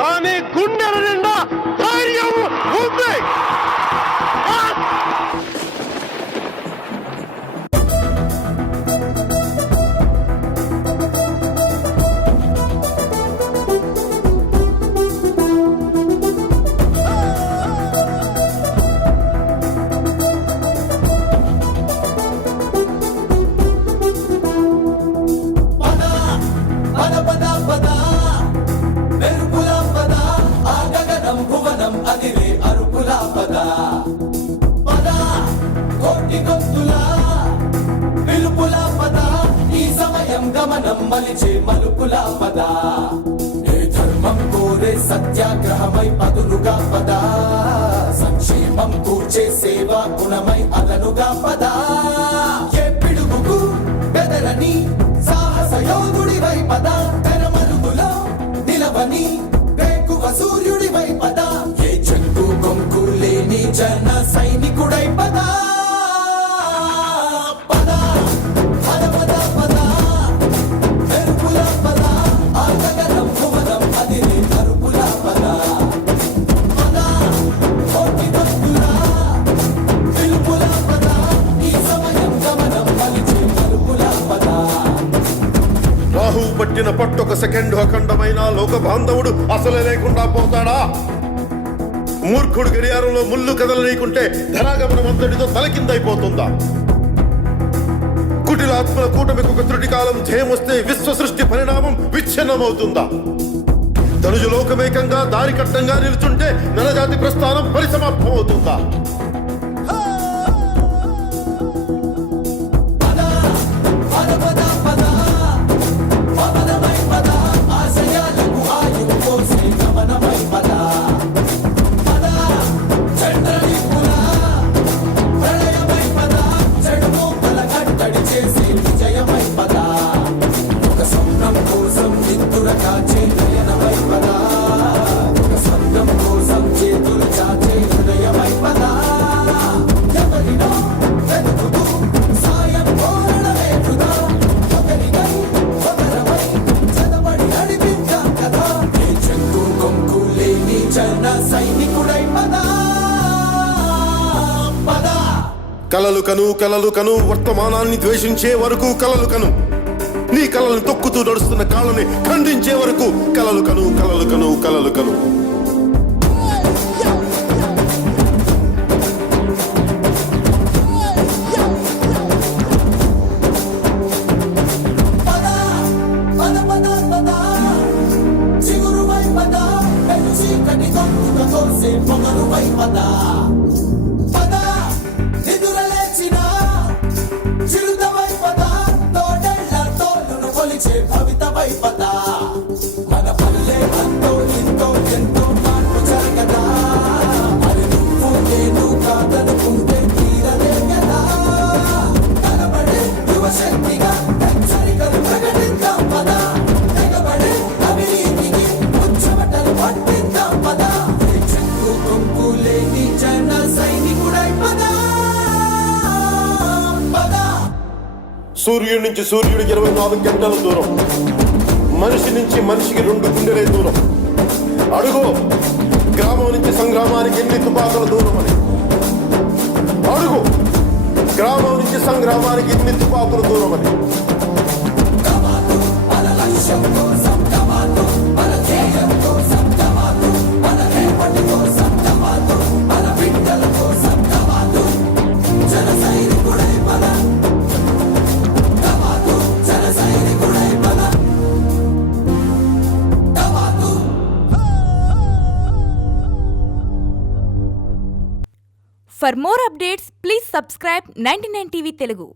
కానీ గుండెల నిండా ధైర్యం ఉంది. మలిచే మలుపులా పద ఏ ధర్మం కోరే సత్యాగ్రహమై పదులుగా పద సంక్షేమం కూర్చే సేవా గుణమై అదనుగా పద ఏ పిడుగుకు బెదరని సాహస యోధుడివై పద తెరమరుగులో నిలవని వేకువ సూర్యుడివై పద ఏ చెట్టు కొంకు లేని జన సైనికుడై పద పట్టిన పట్టొక సెకండ్ అఖండమైన లోక బాంధవుడు అసలే లేకుండా పోతాడా? మూర్ఖుడు గడియారంలో ముళ్ళు కదలనీకుంటే ధనాగమనం అంతటితో తలకిందైపోతుందా? కుటిలాత్మల కూటమికి ఒక త్రుటి కాలం జయమొస్తే విశ్వ సృష్టి పరిణామం విచ్ఛిన్నమవుతుందా? ధనుజు లోకమేకంగా దారి కట్టంగా నిలుచుంటే నరజాతి ప్రస్థానం పరిసమాప్తం అవుతుందా? కలలు కను వర్తమానాన్ని ద్వేషించే వరకు కలలు కను, నీ కలలను తొక్కుతూ నడుస్తున్న కాళ్ళని ఖండించే వరకు కలలు కను. సూర్యుడి నుంచి సూర్యుడికి 24 గంటల దూరం, మనిషి నుంచి మనిషికి 2 గుండెలే దూరం. అడుగు గ్రామం నుంచి సంగ్రామానికి ఎన్ని తుపాకుల దూరం అని. అడుగు గ్రామం నుంచి సంగ్రామానికి ఎన్ని తుపాకుల దూరం అని. For more updates, please subscribe 99 TV Telugu.